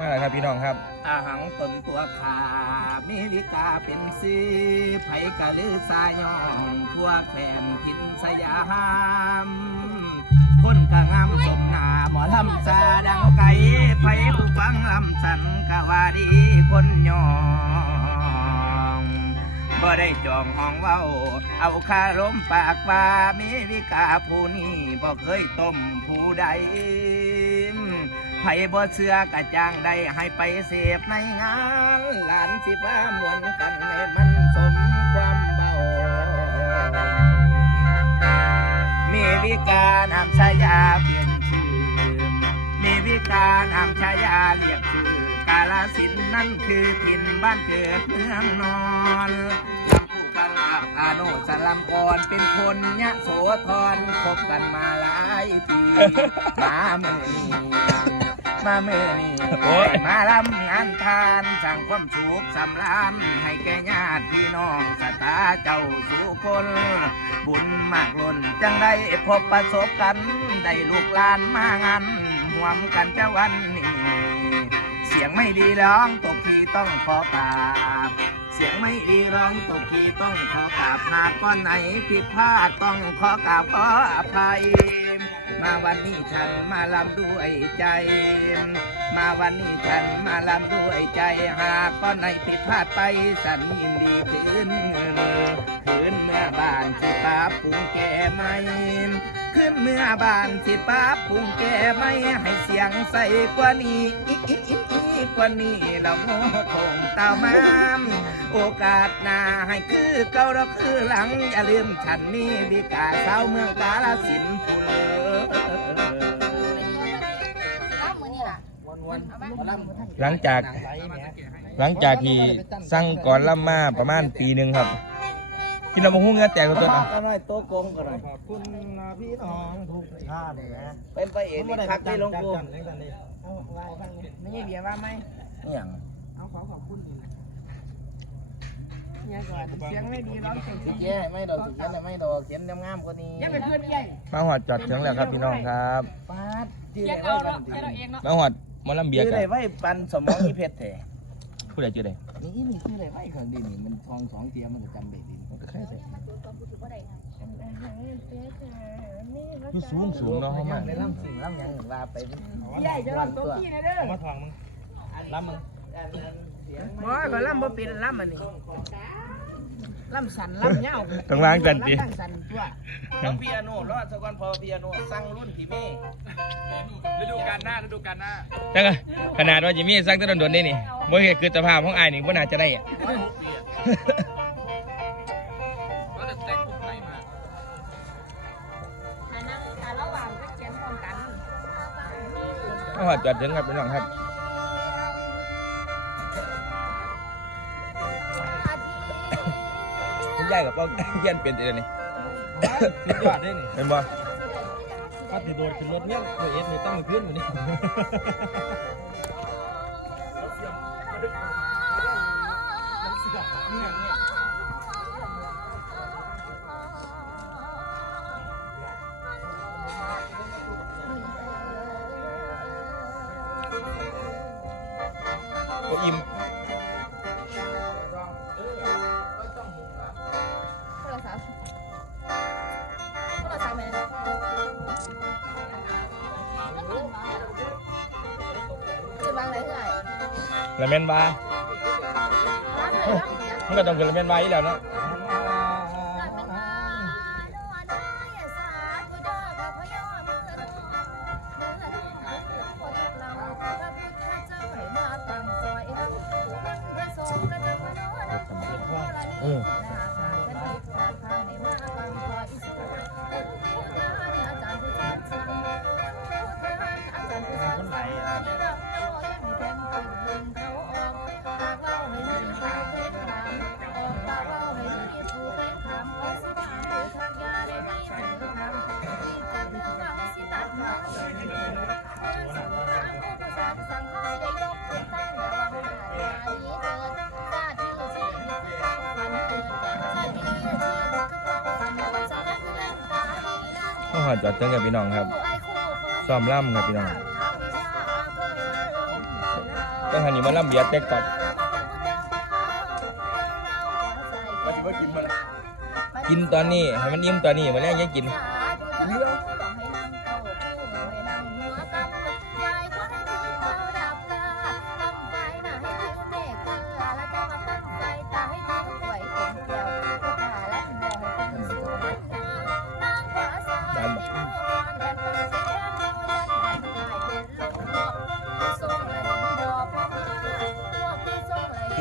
มาแล้วครับพี่น้องครับ อาหังตนตัวขามีวิกาเป็นซื้อไผกะลือสายยองทั่วแผ่นทินสยามคนกะงามสมนาหมอลำซาดังไก่ไผผู้ฟังลำสันกะว่าดีคนยองบ่ได้จองห้องเว้า เอาคารมปากว่ามีวิกาผู้นี้บ่เคยต้มผู้ใด ไผบ่เชื่อกะจ้างได้ให้ไปเสพในงาน หลานสิบ้ามวนกันให้มันสมความเบา มีวิการนำชายาเปลี่ยนชื่อ มีวิการนำชายาเรียกชื่อกาลสินนั่นคือถิ่นบ้านเกิดเมืองนอนลำพูกะลาบอาโนสลัมกรเป็นคนยะโสธรคบกันมาหลายปีมาเมื่อนี้ มาเมื่อนี้โอ้ย มาลำงานทานสั่งความสุขสำราญให้แก่ญาติพี่น้องสตาเจ้าสุคน บุญมากล้นจังได้พบประสบกัน ได้ลูกหลานมางานห่วมกันเจ้าวันนี้ เสียงไม่ดีร้องตกทีต้องขอกราบ เสียงไม่ดีร้องตกทีต้องขอกราบหากก้อนไหนผิดพลาดต้องขอกราบขออภัย มาวันนี้ฉันมาลำด้วยใจ มาวันนี้ฉันมาลำด้วยใจ หากก้อนไหนผิดพลาดไปฉันยินดีคืนเงินคืนเมื่อบ้านที่ป้าปรุงแก่ไม่ขึ้นเมื่อบ้านที่ป้าปรุงแก่ไม่ให้เสียงใสกว่านี้อีกอีกอีกอีกกว่านี้เราโง่คงเต่ามามโอกาสหน้าให้คือเก่าเราคือหลังอย่าลืมฉันนี่วิกาสาวเมืองกาลสินธุ์ หลังจาก หลังจากที่สั่งก่อนล่ำมาประมาณปีหนึ่งครับ กินน้ำมันหุ้งเงือแตกตัวตัวก็หน่อยโต๊ะกลมก็หน่อยขอบคุณพี่น้องทุกท่านนะเป็นไปเองนี่คักที่ลงกูไม่ใช่เบียร์ว่าไหมนี่อย่างเอาขอขอบคุณอีกเนี่ยก่อนเสียงไม่ดีร้องเสียงสิแย่ไม่ดอกสิแย่ไม่ดอกเขียนงามๆกว่านี้ยังเป็นเพื่อนใหญ่มาหอดจอดถึงแล้วครับพี่น้องครับ ฟาดชื่ออะไรไว้ปันทีมาหอด หมอลำเบียชื่ร์อกัอะไรนไว้ปันสมองอีเพชรแท้ผู้ใดชื่อใดนี่นี่ชื่ออะไรไว้ของดินนี่มันทองสองเทียมมันก็จำได้ดิมันก็แค่ใส่มันสูงสูงเนาะเขามากในลำสิ่งลำหยังว่าไปใหญ่จะร้องตัวขี้นะเด้อมาทองมึงรับมึงบ่ก็ล่ำบ่เป็นล่ำอันนี้ ล่ำสันล่ำเงาต้องล้างกันดิล่ำสันตัวน้องเปียโนรอดสักวันพอเปียโนสั่งรุ่นพี่เมฆฤดูกาลหน้าฤดูกาลหน้าจังอะขนาดว่าจิมี่ซักแตะโดนๆนี่นี่เมื่อเหตุคือสภาพของอายนี่ว่าน่าจะได้อะก็จะแต่งปุ๊บใหม่มากมาหอดจอดถึงครับพี่น้องครับ ยายกับป้องเยี่ยนเป็นอะไรนี่สุดยอดได้นี่เป็นบ่ถ้าติดโดนขึ้นรถเนี่ยเอสนี่ต้องมาขึ้นอยู่นี่โละเมนบามันก็ต้องเป็นละเมนบาอีแล้วเนาะเออ หอดจอดถึงกับพี่น้องครับซ้อมล่ำครับพี่น้องต้องหันนี่มาล่ำเบียร์เต็กก่อนกินตอนนี้ให้มันอิ่มตอนนี้มาแล้วยังกิน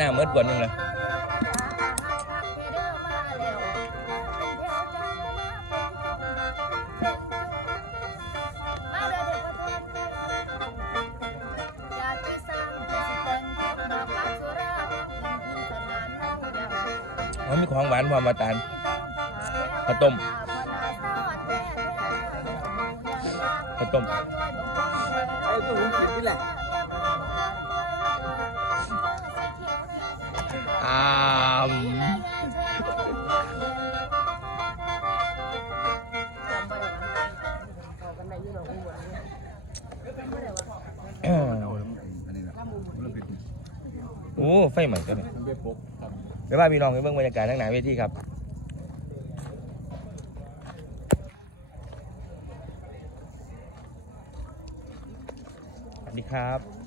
หน้าเมื่อกว่านึงเลยมันมีของหวานพร้อมมาตานข้าวต้มข้าวต้มไอ้ตัวผมกินนี่แหละามโอ้ไฟใหม่ตัวนี้เดี๋ยวพาพี่น้องไปเบิ่งบรรยากาศทางหนาเวทีครับสวัสดีครับ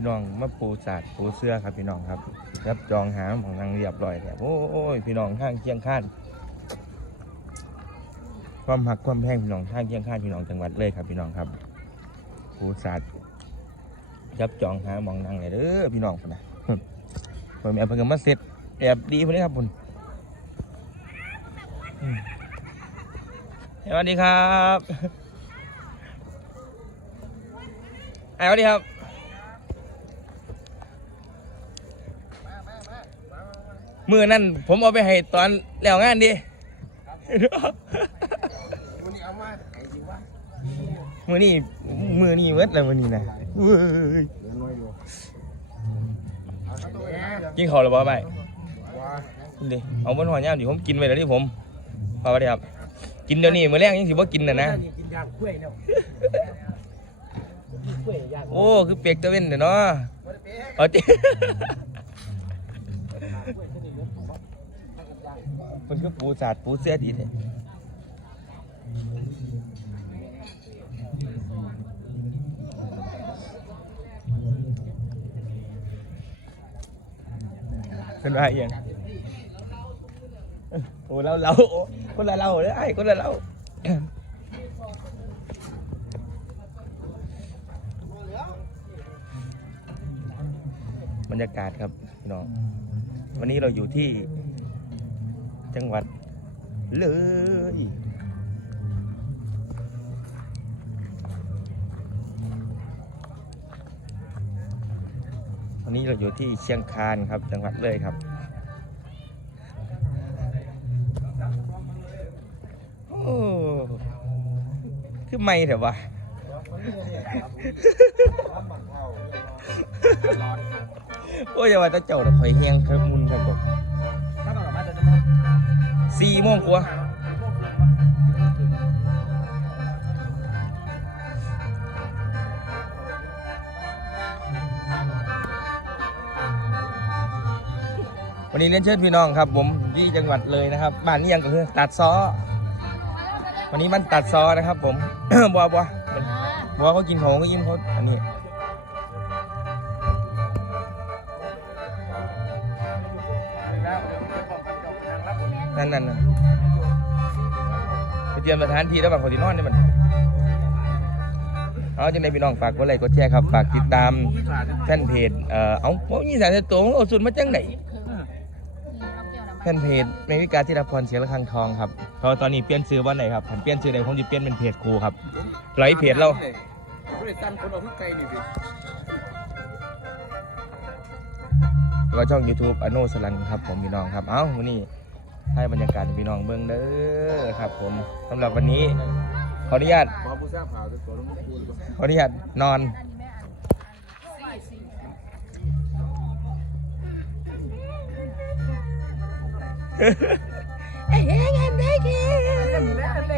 พี่น้องมาปูสาดปูเสื้อครับพี่น้องครับรับจองหาของทางเรียบร้อยแล้วโอ้ยพี่น้องข้างเคียงข้านความหักความแพงพี่น้องข้างเคียงข้านพี่น้องจังหวัดเลยครับพี่น้องครับปูสาดรับจองหามองนางเลยเด้อพี่น้องพุ่นนะผมแอบเพิ่งมาเสร็จแอบดีพุ่นครับพุ่นอืมสวัสดีครับไอ้สวัสดีครับ มือนั่นผมเอาไปให้ตอนแล้วงานดิมือนี่มือนี่เวิร์ดเลยมือนี่นะยกินข้าวหรือเปล่าไปดิเอาบนหัวย่ามดิผมกินไปแล้วที่ผมพอไปครับ กินเดี๋ยวนี้มื้อแรกยังสิบ่กินน่ะนะโอ้ คือเปียกตะเวนเด้อเนาะเอาติ มันคือปูสาดปูเสื้อดีเนี่ยเป็นว่าอย่างโอ้เราเราคนละเราเลยไอ้คนละเราบรรยากาศครับพี่น้อง วันนี้เราอยู่ที่ จังหวัดเลยวันนี้เราอยู่ที่เชียงคานครับ จังหวัดเลยครับโอ้คือไม่เถอะวะโอ้ยอย่าว่าแต่เจ้าแต่อยเฮียงครับมุนครับผม สี่โมงกว่าวันนี้เรียนเชิญพี่น้องครับผมที่จังหวัดเลยนะครับบ้านนี้ยังก็คือตัดซ้อ วันนี้มันตัดซ้อนะครับ ผม บัวบัวบัวเขากินของก็ยิ้มเขาอันนี้ นั่นนั่นนั่นไปเตรียมสถานที่แล้วบางคนที่นอนนี่มันเอาจังได้พี่น้องฝากกดไลค์กดแชร์ครับฝากติดตามแฟนเพจเอ่อเอาผมยี่สามสิบตัวผมเอาสุดมาจังไหนแฟนเพจเมวิกาที่รพรเสียงระฆังทองครับเพราตอนนี้เปลี่ยนชื่อวันไหนครับผมเปลี่ยนชื่อใดผมจะเปลี่ยนเป็นเพจครูครับไลฟ์เพจเราผู้โดยสาราทุกไกลนี่สิแล้วก็ช่อง YouTube อโนสลันครับผมพี่น้องครับ เอ้าวันนี้ ให้บรรยากาศให้พี่น้องเบื้องเด้อครับ ผมสำหรับวันนี้ ขออนุญาตขอผู้สร้างผ่าตัวลงพูดขออนุญาตนอนเป็นนี่แม่เอ้ยแม่สมัยแม่แ